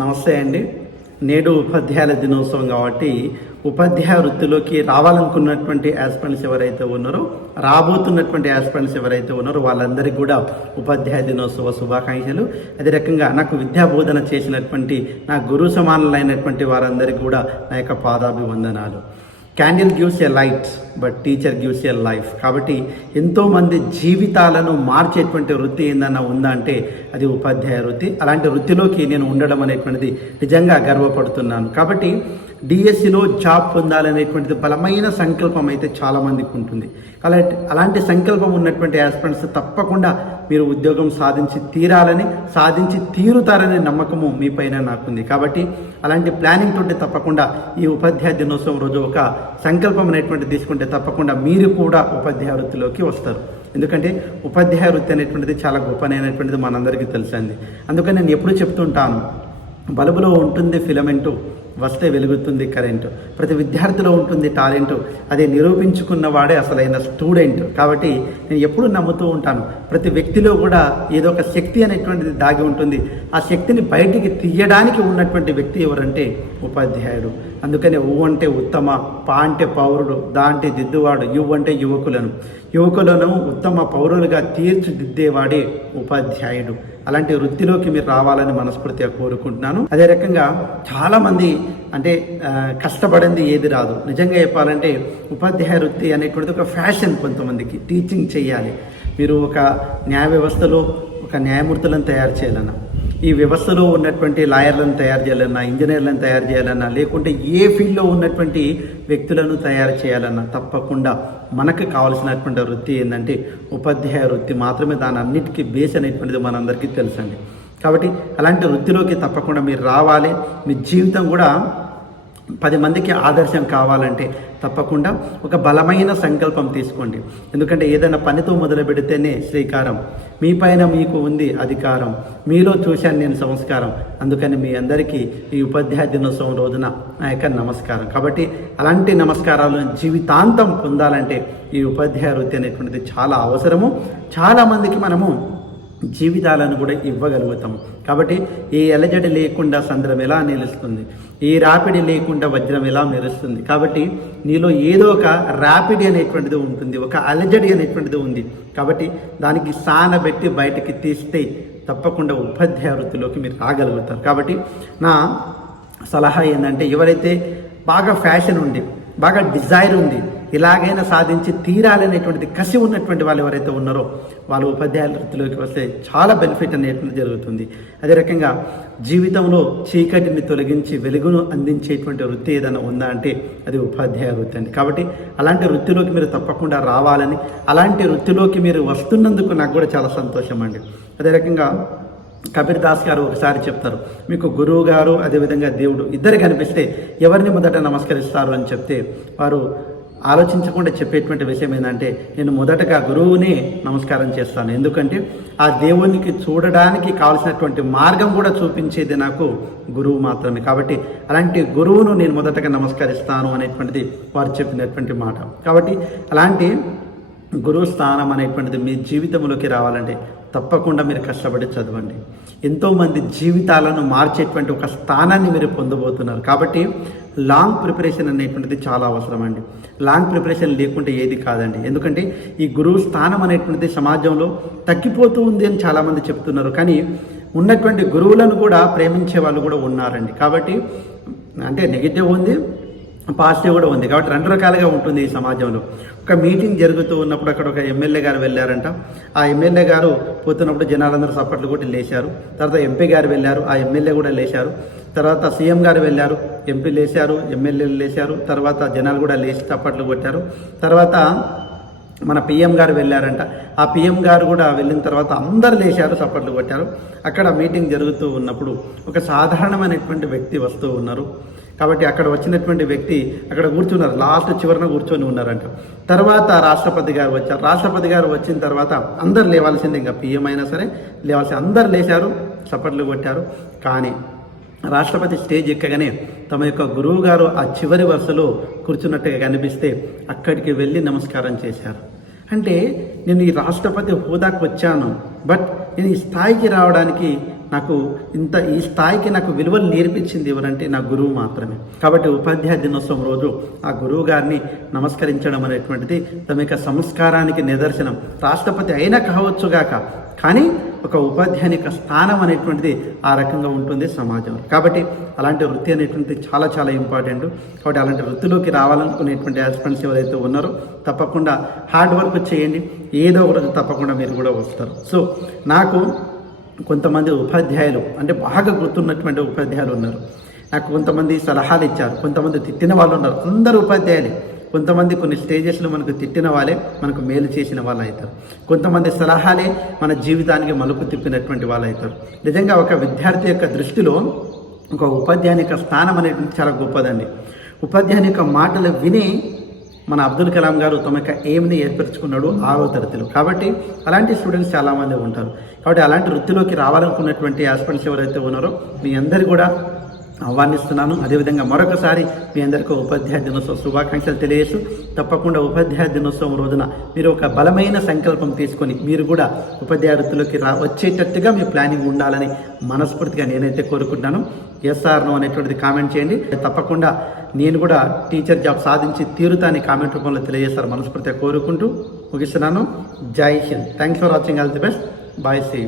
నమస్తే అండి. నేడు ఉపాధ్యాయుల దినోత్సవం కాబట్టి ఉపాధ్యాయ వృత్తిలోకి రావాలనుకున్నటువంటి యాస్పిరెంట్స్ ఎవరైతే ఉన్నారో రాబోతున్నటువంటి యాస్పిరెంట్స్ ఎవరైతే ఉన్నారో వాళ్ళందరికీ కూడా ఉపాధ్యాయ దినోత్సవ శుభాకాంక్షలు. అదే రకంగా నాకు విద్యా బోధన చేసినటువంటి నా గురు సమానులైనటువంటి వారందరికీ కూడా నా యొక్క పాదాభివందనాలు. Candle gives a light but teacher gives a life కాబట్టి ఎంతోమంది జీవితాలను మార్చేటువంటి వృత్తి ఏందన్నా ఉందా అంటే అది ఉపాధ్యాయ వృత్తి. అలాంటి వృత్తిలోకి నేను ఉండడం అనేటువంటిది నిజంగా గర్వపడుతున్నాను. కాబట్టి డిఎస్సిలో జాబ్ పొందాలనేటువంటిది బలమైన సంకల్పం అయితే చాలామందికి ఉంటుంది. అలాంటి అలాంటి సంకల్పం ఉన్నటువంటి యాస్పిరెంట్స్ తప్పకుండా మీరు ఉద్యోగం సాధించి తీరాలని సాధించి తీరుతారనే నమ్మకము మీ పైన నాకుంది. కాబట్టి అలాంటి ప్లానింగ్ తోటి తప్పకుండా ఈ ఉపాధ్యాయ దినోత్సవం రోజు ఒక సంకల్పం అనేటువంటిది తీసుకుంటే తప్పకుండా మీరు కూడా ఉపాధ్యాయ వృత్తిలోకి వస్తారు. ఎందుకంటే ఉపాధ్యాయ వృత్తి అనేటువంటిది చాలా గొప్పనైనటువంటిది మనందరికీ తెలిసింది అందుకని నేను ఎప్పుడూ చెప్తుంటాను బల్బులో ఉంటుంది ఫిలమెంటు వస్తే వెలుగుతుంది కరెంటు. ప్రతి విద్యార్థిలో ఉంటుంది టాలెంట్. అది నిరూపించుకున్న వాడే అసలైన స్టూడెంట్. కాబట్టి నేను ఎప్పుడూ నమ్ముతూ ఉంటాను. ప్రతి వ్యక్తిలో కూడా ఏదో ఒక శక్తి అనేటువంటిది దాగి ఉంటుంది. ఆ శక్తిని బయటికి తీయడానికి ఉన్నటువంటి వ్యక్తి ఎవరంటే ఉపాధ్యాయుడు. అందుకనే ఊ అంటే ఉత్తమ పా అంటే పౌరుడు దా అంటే దిద్దువాడు యువ అంటే యువకులను. యువకులను ఉత్తమ పౌరులుగా తీర్చిదిద్దేవాడే ఉపాధ్యాయుడు. అలాంటి వృత్తిలోకి మీరు రావాలని మనస్ఫూర్తిగా కోరుకుంటున్నాను. అదే రకంగా చాలామంది అంటే కష్టపడింది ఏది రాదు. నిజంగా చెప్పాలంటే ఉపాధ్యాయ వృత్తి అనేటువంటిది ఒక ఫ్యాషన్ కొంతమందికి టీచింగ్ చేయాలి. మీరు ఒక న్యాయ వ్యవస్థలో ఒక న్యాయమూర్తులను తయారు చేయాలన్నా ఈ వ్యవస్థలో ఉన్నటువంటి లాయర్లను తయారు చేయాలన్నా ఇంజనీర్లను తయారు చేయాలన్నా లేకుంటే ఏ ఫీల్డ్లో ఉన్నటువంటి వ్యక్తులను తయారు చేయాలన్నా తప్పకుండా మనకు కావాల్సినటువంటి వృత్తి ఏంటంటే ఉపాధ్యాయ వృత్తి మాత్రమే దాని అన్నిటికీ బేస్ అనేటువంటిది మనందరికీ తెలుసండి. కాబట్టి అలాంటి వృత్తిలోకి తప్పకుండా మీరు రావాలి. మీ జీవితం కూడా పది మందికి ఆదర్శం కావాలంటే తప్పకుండా ఒక బలమైన సంకల్పం తీసుకోండి. ఎందుకంటే ఏదైనా పనితో మొదలు పెడితేనే శ్రీకారం. మీ పైన మీకు ఉంది అధికారం. మీలో చూశాను నేను సంస్కారం. అందుకని మీ అందరికీ ఈ ఉపాధ్యాయ దినోత్సవం రోజున నా యొక్క నమస్కారం. కాబట్టి అలాంటి నమస్కారాలను జీవితాంతం పొందాలంటే ఈ ఉపాధ్యాయ వృత్తి అనేటువంటిది చాలా అవసరము. చాలామందికి మనము జీవితాలను కూడా ఇవ్వగలుగుతాం. కాబట్టి ఈ ఎలజడి లేకుండా సంద్రం ఎలా నిలుస్తుంది? ఈ రాపిడి లేకుండా వజ్రం ఎలా మెరుస్తుంది? కాబట్టి నీలో ఏదో ఒక రాపిడి అనేటువంటిది ఉంటుంది ఒక అలజడి అనేటువంటిది ఉంది. కాబట్టి దానికి సానబెట్టి బయటికి తీస్తే తప్పకుండా ఉపాధ్యాయ వృత్తిలోకి మీరు రాగలుగుతారు. కాబట్టి నా సలహా ఏంటంటే ఎవరైతే బాగా ఫ్యాషన్ ఉంది బాగా డిజైర్ ఉంది ఇలాగైనా సాధించి తీరాలనేటువంటిది కసి ఉన్నటువంటి వాళ్ళు ఎవరైతే ఉన్నారో వాళ్ళు ఉపాధ్యాయుల వృత్తిలోకి వస్తే చాలా బెనిఫిట్ అనేటువంటి జరుగుతుంది. అదే రకంగా జీవితంలో చీకటిని తొలగించి వెలుగును అందించేటువంటి వృత్తి ఏదైనా ఉందా అంటే అది ఉపాధ్యాయ వృత్తి అండి. కాబట్టి అలాంటి వృత్తిలోకి మీరు తప్పకుండా రావాలని అలాంటి వృత్తిలోకి మీరు వస్తున్నందుకు నాకు కూడా చాలా సంతోషం అండి. అదే రకంగా కబీర్ దాస్ గారు ఒకసారి చెప్తారు మీకు గురువు గారు అదేవిధంగా దేవుడు ఇద్దరు కనిపిస్తే ఎవరిని మొదట నమస్కరిస్తారు అని చెప్తే వారు ఆలోచించకుండా చెప్పేటువంటి విషయం ఏంటంటే నేను మొదటగా గురువుని నమస్కారం చేస్తాను. ఎందుకంటే ఆ దేవునికి చూడడానికి కావలసినటువంటి మార్గం కూడా చూపించేది నాకు గురువు మాత్రమే. కాబట్టి అలాంటి గురువును నేను మొదటగా నమస్కరిస్తాను అనేటువంటిది వారు చెప్పినటువంటి మాట. కాబట్టి అలాంటి గురువు స్థానం అనేటువంటిది మీ జీవితంలోకి రావాలంటే తప్పకుండా మీరు కష్టపడి చదవండి. ఎంతోమంది జీవితాలను మార్చేటువంటి ఒక స్థానాన్ని మీరు పొందబోతున్నారు. కాబట్టి లాంగ్ ప్రిపరేషన్ అనేటువంటిది చాలా అవసరం అండి లాంగ్ ప్రిపరేషన్ లేకుంటే ఏది కాదండి. ఎందుకంటే ఈ గురువు స్థానం అనేటువంటిది సమాజంలో తగ్గిపోతూ ఉంది అని చాలామంది చెప్తున్నారు. కానీ ఉన్నటువంటి గురువులను కూడా ప్రేమించే వాళ్ళు కూడా ఉన్నారండి. కాబట్టి అంటే నెగిటివ్ ఉంది పాజిటివ్ కూడా ఉంది. కాబట్టి రెండు రకాలుగా ఉంటుంది ఈ సమాజంలో. ఒక మీటింగ్ జరుగుతూ ఉన్నప్పుడు అక్కడ ఒక ఎమ్మెల్యే గారు వెళ్ళారంట. ఆ ఎమ్మెల్యే గారు పోతున్నప్పుడు జనాలందరూ సప్పట్లు కూడా లేచారు. తర్వాత ఎంపీ గారు వెళ్ళారు. ఆ ఎమ్మెల్యే కూడా లేచారు. తర్వాత సీఎం గారు వెళ్ళారు ఎంపీ లేచారు ఎమ్మెల్యేలు లేచారు తర్వాత జనాలు కూడా లేచి చప్పట్లు కొట్టారు. తర్వాత మన పిఎం గారు వెళ్ళారంట. ఆ పిఎం గారు కూడా వెళ్ళిన తర్వాత అందరు లేచారు చప్పట్లు కొట్టారు. అక్కడ మీటింగ్ జరుగుతూ ఉన్నప్పుడు ఒక సాధారణమైనటువంటి వ్యక్తి వస్తూ ఉన్నారు. కాబట్టి అక్కడ వచ్చినటువంటి వ్యక్తి అక్కడ కూర్చున్నారు లాస్ట్ చివరన కూర్చొని ఉన్నారంట. తర్వాత రాష్ట్రపతి గారు వచ్చారు. రాష్ట్రపతి గారు వచ్చిన తర్వాత అందరు లేవాల్సిందే ఇంకా పిఎం అయినా సరే లేవాల్సి అందరు లేచారు చప్పట్లు కొట్టారు. కానీ రాష్ట్రపతి స్టేజ్ ఎక్కగానే తమ యొక్క గురువు గారు ఆ చివరి వరుసలో కూర్చున్నట్టుగా కనిపిస్తే అక్కడికి వెళ్ళి నమస్కారం చేశారు. అంటే నేను ఈ రాష్ట్రపతి హోదాకు వచ్చాను బట్ నేను ఈ స్థాయికి రావడానికి నాకు ఇంత ఈ స్థాయికి నాకు విలువలు నేర్పించింది ఎవరంటే నా గురువు మాత్రమే. కాబట్టి ఉపాధ్యాయ దినోత్సవం రోజు ఆ గురువు గారిని నమస్కరించడం అనేటువంటిది తమ యొక్క సంస్కారానికి నిదర్శనం. రాష్ట్రపతి అయినా కావచ్చుగాక కానీ ఒక ఉపాధ్యాయుని యొక్క స్థానం అనేటువంటిది ఆ రకంగా ఉంటుంది సమాజంలో. కాబట్టి అలాంటి వృత్తి అనేటువంటిది చాలా చాలా ఇంపార్టెంట్. కాబట్టి అలాంటి వృత్తిలోకి రావాలనుకునేటువంటి ఆస్పిరెంట్స్ ఎవరైతే ఉన్నారో తప్పకుండా హార్డ్ వర్క్ చేయండి. ఏదో ఒక తప్పకుండా మీరు కూడా వస్తారు. సో నాకు కొంతమంది ఉపాధ్యాయులు అంటే బాగా గుర్తున్నటువంటి ఉపాధ్యాయులు ఉన్నారు. నాకు కొంతమంది సలహాలు ఇచ్చారు. కొంతమంది తిట్టిన వాళ్ళు ఉన్నారు. అందరూ ఉపాధ్యాయులే. కొంతమంది కొన్ని స్టేజెస్లో మనకు తిట్టిన వాళ్ళే మనకు మేలు చేసిన వాళ్ళు అవుతారు కొంతమంది సలహాలే మన జీవితానికి మలుపు తిప్పినటువంటి వాళ్ళు అవుతారు నిజంగా ఒక విద్యార్థి యొక్క దృష్టిలో ఒక ఉపాధ్యాయుని యొక్క స్థానం అనేటువంటి చాలా గొప్పదండి. ఉపాధ్యాయుని యొక్క మాటలు విని మన అబ్దుల్ కలాం గారు తమ యొక్క ఎయిమ్ని ఏర్పరచుకున్నాడు ఆరో తరగతిలో. కాబట్టి అలాంటి స్టూడెంట్స్ చాలామంది ఉంటారు. కాబట్టి అలాంటి వృత్తిలోకి రావాలనుకున్నటువంటి ఆస్పిరెంట్స్ ఎవరైతే ఉన్నారో మీ అందరు కూడా ఆహ్వానిస్తున్నాను. అదేవిధంగా మరొకసారి మీ అందరికీ ఉపాధ్యాయ దినోత్సవ శుభాకాంక్షలు తెలియజేస్తూ తప్పకుండా ఉపాధ్యాయ దినోత్సవం రోజున మీరు ఒక బలమైన సంకల్పం తీసుకొని మీరు కూడా ఉపాధ్యాయ వృత్తిలోకి రా వచ్చేటట్టుగా మీ ప్లానింగ్ ఉండాలని మనస్ఫూర్తిగా నేనైతే కోరుకుంటున్నాను. ఎస్ఆర్ నో అనేటువంటిది కామెంట్ చేయండి. తప్పకుండా నేను కూడా టీచర్ జాబ్ సాధించి తీరుతాని కామెంట్ రూపంలో తెలియజేస్తారు మనస్ఫూర్తిగా కోరుకుంటూ ముగిస్తున్నాను. జై Hind. Thanks for watching. All the best. Bye. See